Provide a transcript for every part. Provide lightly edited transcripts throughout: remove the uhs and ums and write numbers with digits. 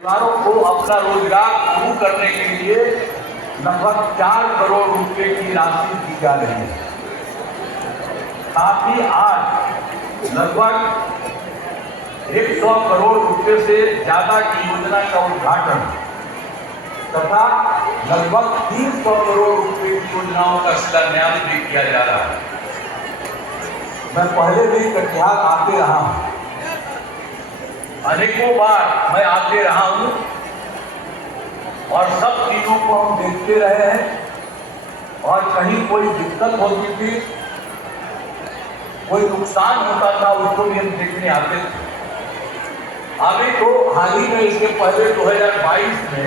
परिवारों को अपना रोजगार शुरू करने के लिए लगभग 4 करोड़ रुपए की राशि दी जा रही है। साथ ही आज लगभग 100 करोड़ रुपए से ज्यादा की योजना का उद्घाटन तथा लगभग 300 करोड़ रुपए की योजनाओं का शिलान्यास भी किया जा रहा है। मैं पहले भी कटिहार आते रहा हूं, अनेकों बार मैं आते रहा हूं और सब चीजों को हम देखते रहे हैं और कहीं कोई दिक्कत होती थी, कोई नुकसान होता था, उसको भी हम देखने आते थे। अभी तो हाल ही में इसके पहले 2022 में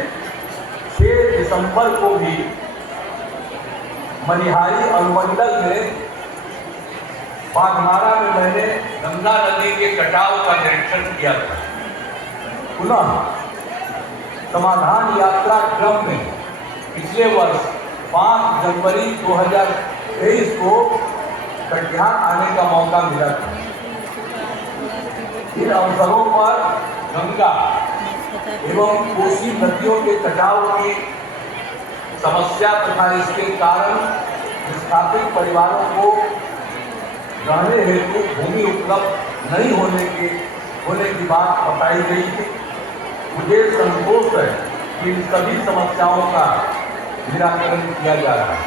6 दिसंबर को भी मनिहारी अनुमंडल में बाघमारा में मैंने गंगा नदी के कटाव का निरीक्षण किया था। पुनः समाधान यात्रा क्रम में पिछले वर्ष 5 जनवरी 2023 को कटिहार आने का मौका मिला था। इन अवसरों पर गंगा एवं कोसी नदियों के कटाव की समस्या तथा इसके कारण विस्थापित परिवारों को रहने हेतु भूमि उपलब्ध नहीं होने की बात बताई गई थी। मुझे संतोष है कि इन सभी समस्याओं का निराकरण किया जा रहा है।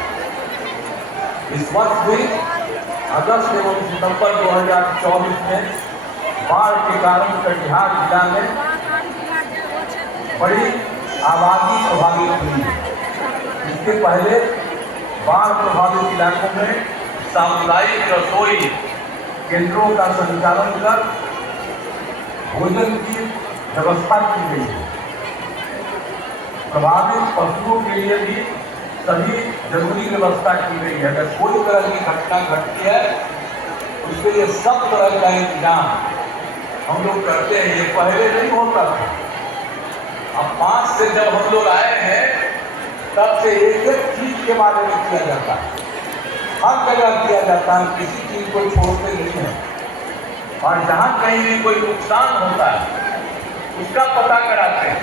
इस वर्ष भी अगस्त एवं सितंबर 2024 में बाढ़ के कारण कटिहार जिला में बड़ी आबादी प्रभावित हुई है। इसके पहले बाढ़ प्रभावित इलाकों में सामुदायिक रसोई केंद्रों का संचालन कर भोजन की व्यवस्था की गई है। प्रभावित पशुओं के लिए भी सभी जरूरी व्यवस्था की गई है। अगर कोई तरह की घटना घटती है उसके लिए सब तरह का इंतजाम हम लोग करते हैं। ये पहले नहीं होता था। अब 5 से जब हम लोग आए हैं तब से एक चीज के बारे में किया जाता है, हर जगह किया जाता है, किसी चीज को छोड़ते नहीं है। और जहां कहीं भी कोई नुकसान होता है उसका पता कराते हैं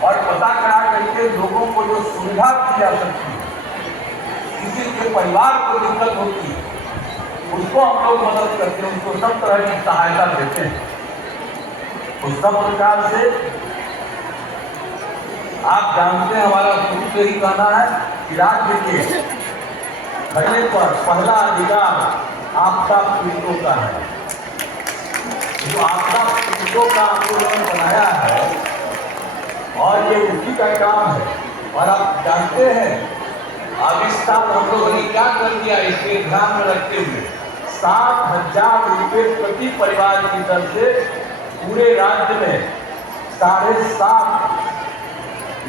और पता करा करके लोगों को जो सुविधा दी जा सकती है, किसी के परिवार को दिक्कत होती है उसको हम लोग मदद करते हैं, उनको सब तरह की सहायता देते हैं। उस सब प्रकार से आप जानते हैं हमारा शुरू से ही कहना है कि राज्य के घटने पर पहला अधिकार आपदा पीड़ितों का है। जो आपदा पीड़ितों का आंदोलन बनाया है और ये उसी का काम है। और आप जानते हैं अब इस साल हम लोगों ने क्या कर दिया, इसके ध्यान में रखते हुए 60,000 रुपये प्रति परिवार की दर से पूरे राज्य में 7.5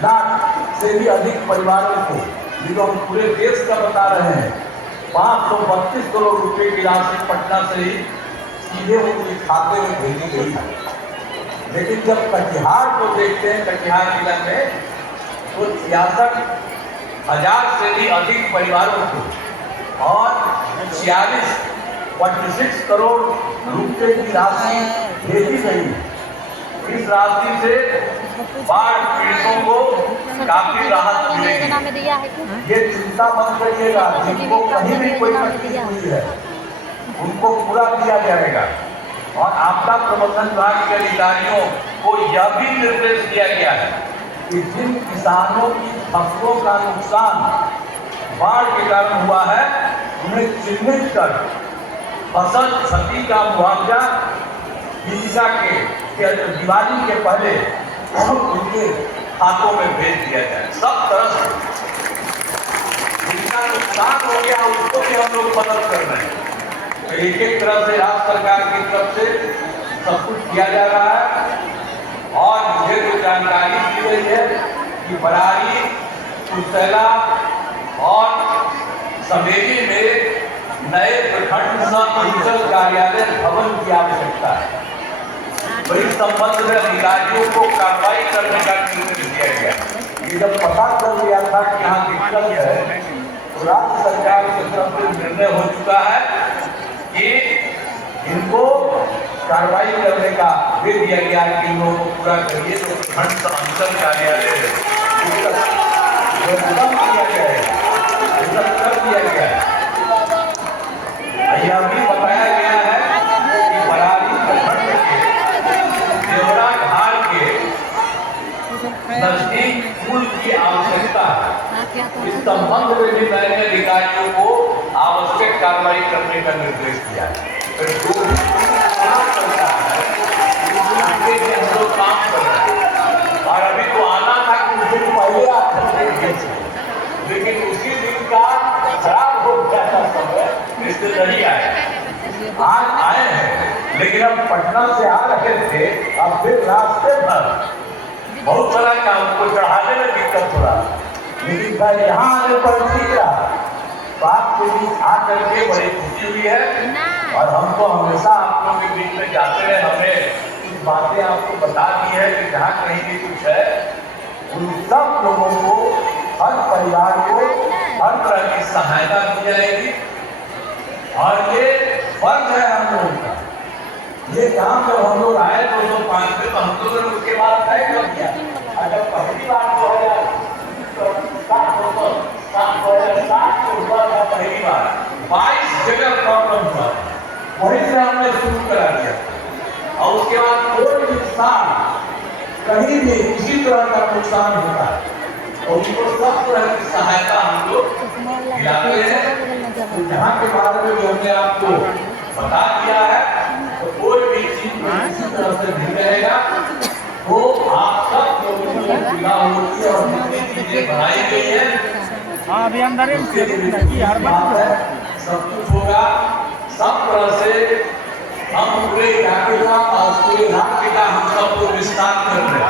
लाख से भी अधिक परिवारों को, जो हम पूरे देश का बता रहे हैं, 532 करोड़ रुपए की राशि पटना से ही सीधे उनके खाते में भेजी गई है। लेकिन जब कटिहार को देखते हैं, कटिहार जिला में तो 66,000 से भी अधिक परिवारों को और 46 करोड़ रुपए की राशि भेजी गई है। इस राशि से बाढ़ पीड़ितों को काफी राहत मिलेगी। ये चिंता मत करिएगा, जिनको कहीं भी कोई तकलीफ हुई है उनको पूरा किया जाएगा। और आपदा प्रबंधन विभाग के अधिकारियों को यह भी निर्देश दिया गया है कि जिन किसानों की फसलों का नुकसान बाढ़ के कारण हुआ है उन्हें चिन्हित कर फसल क्षति का मुआवजा जीविका के दिवाली के पहले उनके खातों में भेज दिया जाए। सब तरह से जिनका नुकसान हो गया उसको भी हम लोग मदद कर रहे हैं। तो एक तरह से राज्य सरकार की तरफ से सब कुछ किया जा रहा है। और मुझे जो जानकारी दी गई है कि बरारी, कुर्सेला और समेली में नए प्रखंड अंचल कार्यालय भवन की आवश्यकता है। तो इस संबंध में अधिकारियों को कार्रवाई करने का निर्देश दिया गया। ये जब पता चल गया था कि यहाँ दिक्कत है तो राज्य सरकार की तरफ से निर्णय हो चुका है कि इनको कार्रवाई करने का वे दिया गया कि इन लोगों को पूरा करिए, तो खंड अंचल कार्यालय किया गया है, कर दिया गया है। यह भी बताया गया है कि बरारी प्रखंड के देवरा घाट के नजदीक पुल की आवश्यकता है। इस संबंध में भी मैंने अधिकारियों को आवश्यक कार्रवाई करने का निर्देश दिया है। फिर जो भी काम करता है हम लोग काम कर रहे हैं, और अभी तो आना था कुछ दिन पहले आते, लेकिन उसी दिन का खराब हो गया था समय, इसलिए नहीं आए। आज आए हैं, लेकिन अब पटना से आ रहे थे, अब फिर रास्ते भर बहुत सारा काम को चढ़ाने में दिक्कत हो रहा, लेकिन यहाँ आने पर ठीक रहा। बात के बीच आकर के बड़ी खुशी हुई है, और हमको हमेशा आप लोगों के बीच में जाते रहे, हमने कुछ बातें आपको बता दी है कि जहाँ कहीं भी कुछ है उन सब लोगों को, हर परिवार को हर तरह की सहायता दी जाएगी। और ये फर्ज है हम लोगों का। ये काम जब हम लोग आए 205 में, तो हम लोगों ने उसके बाद तय कर दिया, अगर पहली बार 2007 को हुआ था, पहली बार 22 जगह प्रॉब्लम हुआ, वहीं से हमने शुरू करा दिया। और उसके बाद कोई भी साल कहीं भी किसी तरह का नुकसान होता है तो उनको सब तरह की सहायता हम लोग दिलाते हैं। तो जहाँ के बारे में भी हमने आपको बता दिया है, तो कोई भी चीज किसी तरह से नहीं रहेगा, तो आप सब लोगों को सुविधा होती है और जितनी चीजें बनाई गई है अभी अंदर सब कुछ होगा। सब तरह से हम पूरे इलाके का और पूरे राज्य का हम सब लोग विस्तार कर रहे हैं।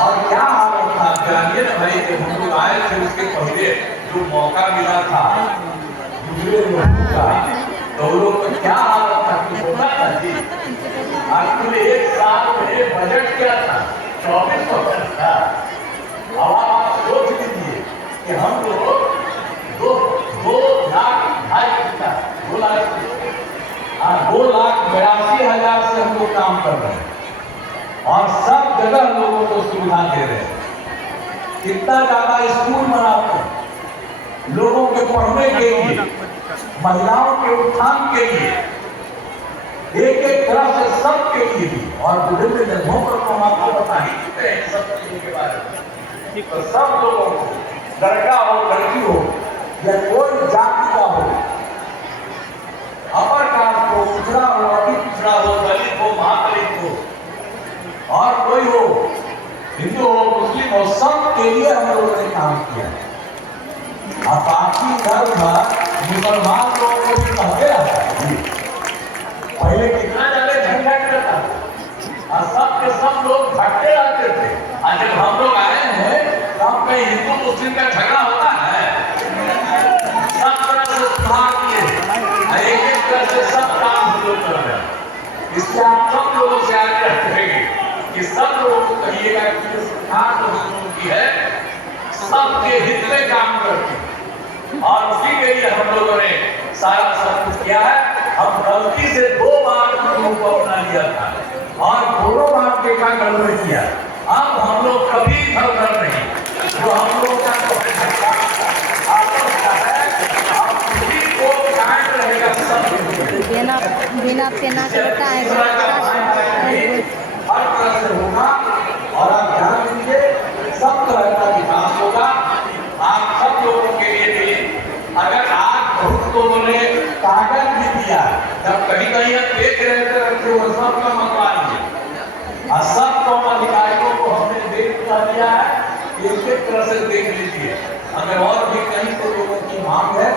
और क्या हालत था जानिए ना भाई, जब हम लोग आए थे उसके पहले जो मौका मिला था दूसरे लोगों का, तो लोग का क्या हालत था कि होता था जी। आज एक साल में बजट क्या था, 24% था। अब आप सोच लीजिए कि हम लोग 2,82,000 से हम लोग काम कर रहे हैं और सब जगह लोगों को सुविधा दे रहे हैं। कितना ज्यादा स्कूल बनाते हैं लोगों के पढ़ने के लिए, महिलाओं के उत्थान के लिए, एक एक तरह से सबके लिए भी। और विभिन्न जगहों पर तो हम आपको बता ही चुके हैं सब चीजों के बारे में। तो सब लोगों को, लड़का हो लड़की हो या कोई जाति का हो, अपर कास्ट हो, पिछड़ा हो, अति पिछड़ा हो, दलित हो, महादलित हो, और कोई हो, हिंदू हो, मुस्लिम हो, सब के लिए हम लोगों ने काम किया। अब बाकी धर्म मुसलमान लोगों को भी कहते रहता है, पहले कितना ज्यादा झंझट रहता था और सब के सब लोग भटके रहते थे। आज जब हम लोग आए हैं तब कहीं हिंदू मुस्लिम का झगड़ा होता है, सब तरह से सुधार किए, एक एक तरह से सब काम हम लोग कर रहे हैं। इसलिए आप सब लोगों से आग्रह करेंगे कि सब लोगों को कहिएगा कि सरकार जो हम लोगों की है सबके हित में काम करती है, और उसी के लिए हम लोगों ने सारा सब कुछ किया है। हम गलती से 2 बार लोगों को अपना लिया था और दोनों बार देखा गड़बड़ किया। अब हम लोग कभी इधर नहीं, जो हम लोग का बिना पेना करता है हर तरह से होगा। और आप ध्यान दीजिए, सब तरह का विकास होगा आप सब लोगों के लिए भी। अगर आज बहुत लोगों ने कागज भी दिया, जब कहीं कहीं हम देख रहे थे वो सब का मंगवा लीजिए, और सब कौम अधिकारियों को हमने देख दिया है, एक एक तरह से देख लीजिए। अगर और भी कहीं से लोगों की मांग है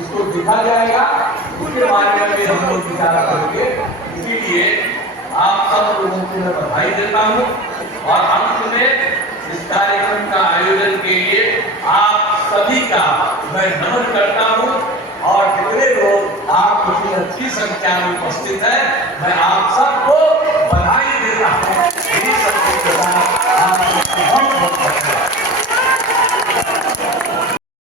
इसको दिखा जाएगा, उसके बारे में भी हम लोग विचार करेंगे। इसीलिए आप सब लोगों को मैं बधाई देता हूँ, और अंत में इस कार्यक्रम का आयोजन के लिए आप सभी का मैं नमन करता हूँ। और जितने लोग आप इतनी अच्छी संख्या में उपस्थित